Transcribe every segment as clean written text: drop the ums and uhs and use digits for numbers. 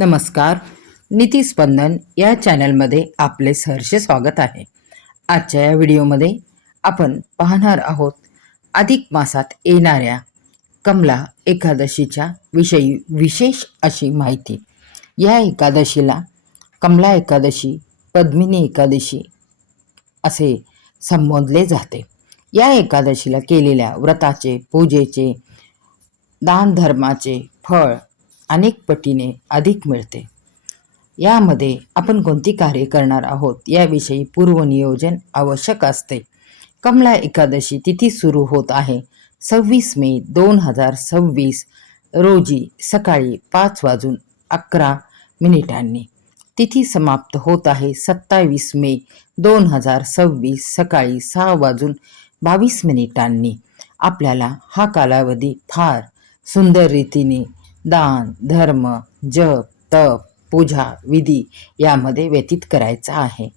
नमस्कार. नीतिस्पंदन या चॅनलमध्ये आपले सहर्ष स्वागत आहे. आजच्या या व्हिडिओमध्ये आपण पाहणार आहोत अधिक मासात येणाऱ्या कमला एकादशीच्या विषयी विशेष अशी माहिती. या एकादशीला कमला एकादशी, पद्मिनी एकादशी असे संबोधले जाते. या एकादशीला केलेल्या व्रताचे, पूजेचे, दान धर्माचे फळ अनेक पटीने अधिक मिळते. यामध्ये आपण कोणती कार्य करणार आहोत याविषयी पूर्वनियोजन आवश्यक असते. कमला एकादशी तिथी सुरू होत आहे 26 मे 2026 रोजी सकाळी 5:11 तिथी समाप्त होत आहे 27 मे 2026 सकाळी 6:22 आपल्याला हा कालावधी फार सुंदर रीतीने दान, धर्म, जप, तप, पूजा, विधी यामध्ये व्यतीत करायचा आहे.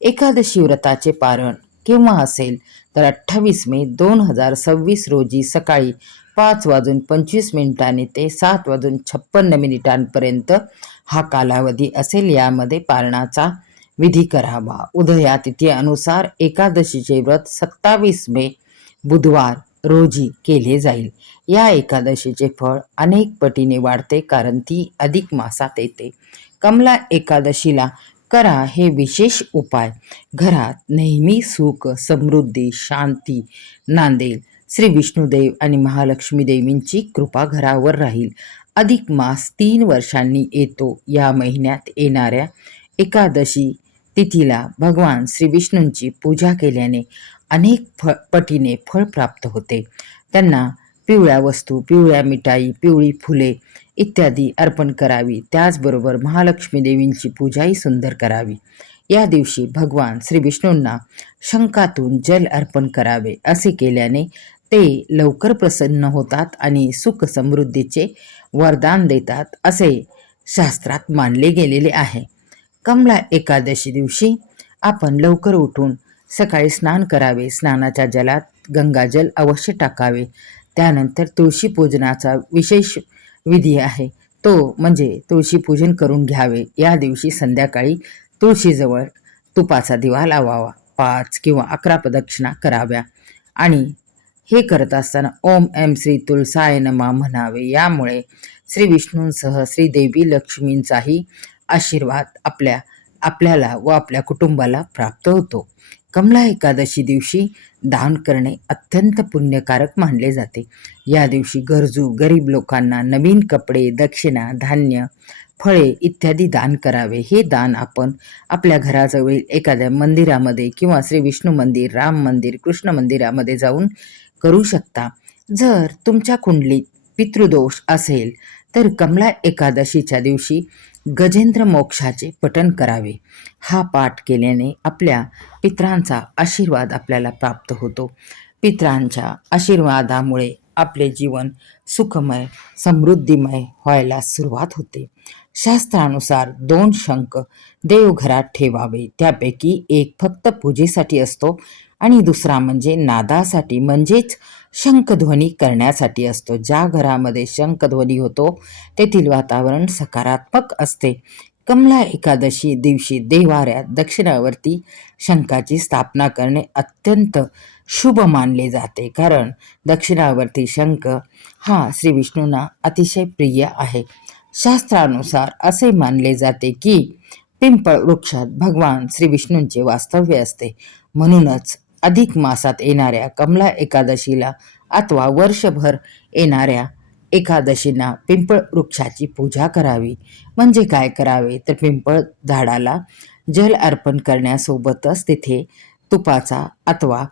एकादशी व्रताचे पारण केव्हा असेल तर 28 मे 2026 रोजी सकाळी 5:25 ते 7:56 हा कालावधी असेल. यामध्ये पारणाचा विधी करावा. उदया तिथी अनुसार एकादशीचे व्रत 27 मे बुधवार रोजी केले जाईल. या एकादशीचे फळ अनेक पटीने वाढते कारण ती अधिक मासात येते. कमला एकादशीला करा हे विशेष उपाय. घरात नेहमी सुख, समृद्धी, शांती नांदेल. श्री विष्णुदेव आणि महालक्ष्मी देवींची कृपा घरावर राहील. अधिक मास 3 वर्षांनी येतो. या महिन्यात येणाऱ्या एकादशी तिथीला भगवान श्री विष्णूंची पूजा केल्याने अनेक पटीने फळ प्राप्त होते. त्यांना पिवळ्या वस्तू, पिवळ्या मिठाई, पिवळी फुले इत्यादी अर्पण करावी. त्याचबरोबर महालक्ष्मी देवींची पूजाही सुंदर करावी. या दिवशी भगवान श्री विष्णूंना शंखातून जल अर्पण करावे. असे केल्याने ते लवकर प्रसन्न होतात आणि सुख समृद्धीचे वरदान देतात असे शास्त्रात मानले गेलेले आहे. कमला एकादशी दिवशी आपण लवकर उठून सकाळी स्नान करावे. स्नानाच्या जलात गंगाजल अवश्य टाकावे. त्यानंतर तुळशी पूजनाचा विशेष विधी आहे, तो म्हणजे तुळशी पूजन करून घ्यावे. या दिवशी संध्याकाळी तुळशीजवळ तुपाचा दिवा लावावा. 5 किंवा 11 प्रदक्षिणा कराव्या आणि हे करत असताना ओम ऐं श्री तुळसाय नमः म्हणावे. यामुळे श्री विष्णूंसह श्री देवी लक्ष्मींचाही आशीर्वाद आपल्याला व आपल्या कुटुंबाला प्राप्त होतो. कमला एकादशी दिवशी दान करणे अत्यंत पुण्यकारक मानले जाते. या दिवशी गरजू गरीब लोकांना नवीन कपडे, दक्षिणा, धान्य, फळे इत्यादी दान करावे. हे दान आपण आपल्या घराजवळील एखाद्या मंदिरामध्ये किंवा श्री विष्णू मंदिर, राम मंदिर, कृष्ण मंदिरामध्ये जाऊन करू शकता. जर तुमच्या कुंडलीत पितृदोष असेल तर कमला एकादशीच्या दिवशी गजेंद्र मोक्षाचे पठण करावे. हा पाठ केल्याने आपल्या पितरांचा आशीर्वाद आपल्याला प्राप्त होतो. पितरांच्या आशीर्वादामुळे आपले जीवन सुखमय, समृद्धीमय व्हायला सुरुवात होते. शास्त्रानुसार 2 शंख देवघरात ठेवावे. त्यापैकी एक फक्त पूजेसाठी असतो आणि दुसरा म्हणजे नादासाठी म्हणजेच शंखध्वनी करण्यासाठी असतो. ज्या घरामध्ये शंखध्वनी होतो तेथील वातावरण सकारात्मक असते. कमला एकादशी दिवशी देवाऱ्यात दक्षिणावर्ती शंखाची स्थापना करणे अत्यंत शुभ मानले जाते, कारण दक्षिणावर्ती शंख हा श्री विष्णूंना अतिशय प्रिय आहे. शास्त्रानुसार असे मानले जाते की पिंपळ वृक्षात भगवान श्री विष्णूंचे वास्तव्य असते. म्हणूनच अधिक मासात येणाऱ्या कमला एकादशीला अथवा वर्षभर येणाऱ्या एकादशींना पिंपळ वृक्षाची पूजा करावी. म्हणजे काय करावे तर पिंपळ झाडाला जल अर्पण करण्यासोबतच तिथे तुपाचा अथवा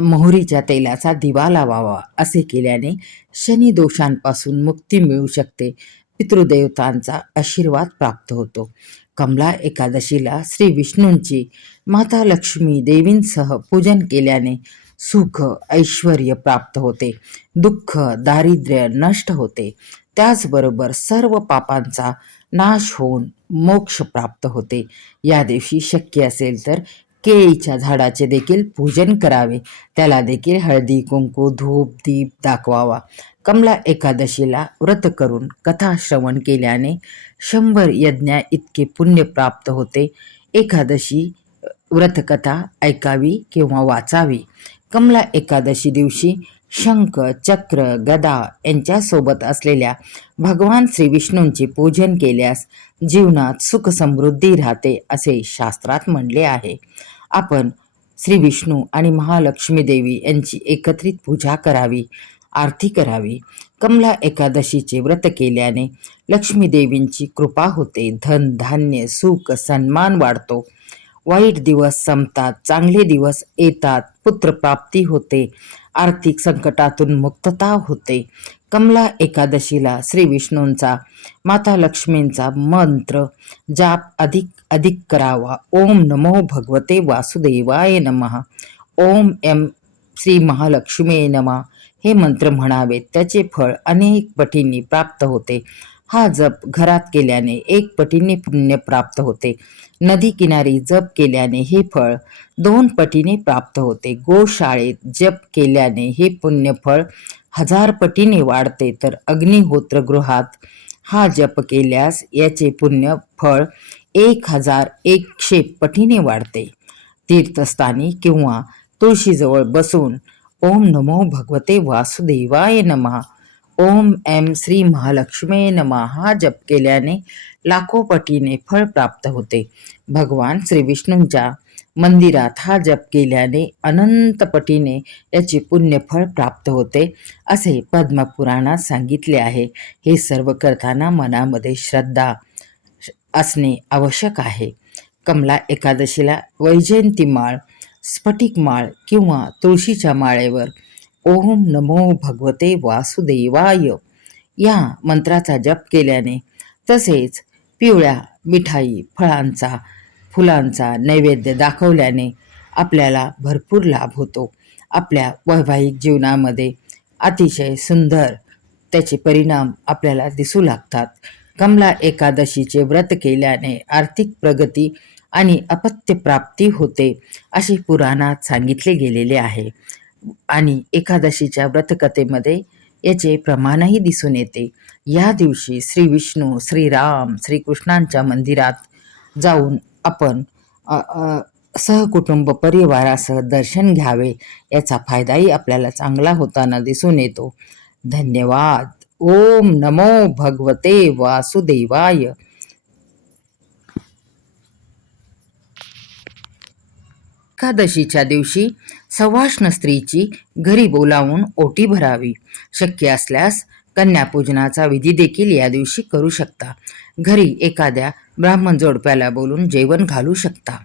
मोहरीच्या तेलाचा दिवा लावावा. असे केल्याने शनी दोषांपासून मुक्ती मिळू शकते. पितृदेवतांचा आशीर्वाद प्राप्त होतो. कमला एकादशीला श्री विष्णूंची माता लक्ष्मी देवींसह पूजन केल्याने सुख, ऐश्वर्य प्राप्त होते. दुःख, दारिद्र्य नष्ट होते. त्याचबरोबर सर्व पापांचा नाश होऊन मोक्ष प्राप्त होते. या दिवशी शक्य असेल तर केळीच्या झाडाचे देखील पूजन करावे. त्याला देखील हळदी, कुंकू, धूप, दीप दाखवावा. कमला एकादशीला व्रत करून कथा श्रवण केल्याने 100 यज्ञा इतके पुण्य प्राप्त होते. एकादशी व्रतकथा ऐकावी किंवा वाचावी. कमला एकादशी दिवशी शंख, चक्र, गदा यांच्यासोबत असलेल्या भगवान श्री विष्णूंचे पूजन केल्यास जीवनात सुख समृद्धी राहते असे शास्त्रात म्हणले आहे. आपण श्री विष्णू आणि महालक्ष्मी देवी यांची एकत्रित पूजा करावी, आरती करावी. कमला एकादशीचे व्रत केल्याने लक्ष्मी देवींची कृपा होते. धन, धान्य, सुख, सन्मान वाढतो. वाईट दिवस संपतात, चांगले दिवस येतात. पुत्रप्राप्ती होते. आर्थिक संकटातून मुक्तता होते. कमला एकादशीला श्री विष्णूंचा, माता लक्ष्मींचा मंत्र जाप अधिक अधिक करावा. ओम नमो भगवते वासुदेवाय नमः. ओम एम श्री महालक्ष्मी नमः हे मंत्र म्हणावेत. त्याचे फळ अनेक पटींनी प्राप्त होते. हा जप घरात केल्याने 1 पटीने पुण्य प्राप्त होते. नदी किनारी जप केल्याने हे फळ 2 पटीने प्राप्त होते. गोशाळेत जप केल्याने हे पुण्यफळ 1000 पटीने वाढते. तर अग्निहोत्रगृहात हा जप केल्यास याचे पुण्य फळ 1100 पटीने वाढते. तीर्थस्थानी किंवा तुळशीजवळ बसून ओम नमो भगवते वासुदेवाय नमः, ओम एम श्री महालक्ष्मी नमः हा जप केल्याने लाखो पटीने फळ प्राप्त होते. भगवान श्री विष्णूंच्या मंदिरात हा जप केल्याने अनंत पटीने याचे पुण्यफळ प्राप्त होते असे पद्मपुराणात सांगितले आहे. हे सर्व करताना मनामध्ये श्रद्धा असणे आवश्यक आहे. कमला एकादशीला वैजयंती माळ, स्फटिक माळ किंवा तुळशीच्या माळेवर ओम नमो भगवते वासुदेवाय या मंत्राचा जप केल्याने, तसेच पिवळ्या मिठाई, फळांचा, फुलांचा नैवेद्य दाखवल्याने आपल्याला भरपूर लाभ होतो. आपल्या वैवाहिक जीवनामध्ये अतिशय सुंदर त्याचे परिणाम आपल्याला दिसू लागतात. कमला एकादशीचे व्रत केल्याने आर्थिक प्रगती आणि अपत्य प्राप्ती होते असे पुराणात सांगितले गेलेले आहे. आणि एकादशीच्या व्रतकथेमध्ये याचे प्रमाणही दिसून येते. या दिवशी श्री विष्णू, श्रीराम, श्रीकृष्णांच्या मंदिरात जाऊन आपण सहकुटुंब परिवारासह दर्शन घ्यावे. याचा फायदाही आपल्याला चांगला होताना दिसून येतो. धन्यवाद. ओम नमो भगवते वासुदेवाय. एकादशीच्या दिवशी सवाष्ण स्त्रीची घरी बोलावून ओटी भरावी. शक्य असल्यास कन्यापूजनाचा विधी देखील या दिवशी करू शकता. घरी एखाद्या ब्राह्मण जोडप्याला बोलून जेवण घालू शकता.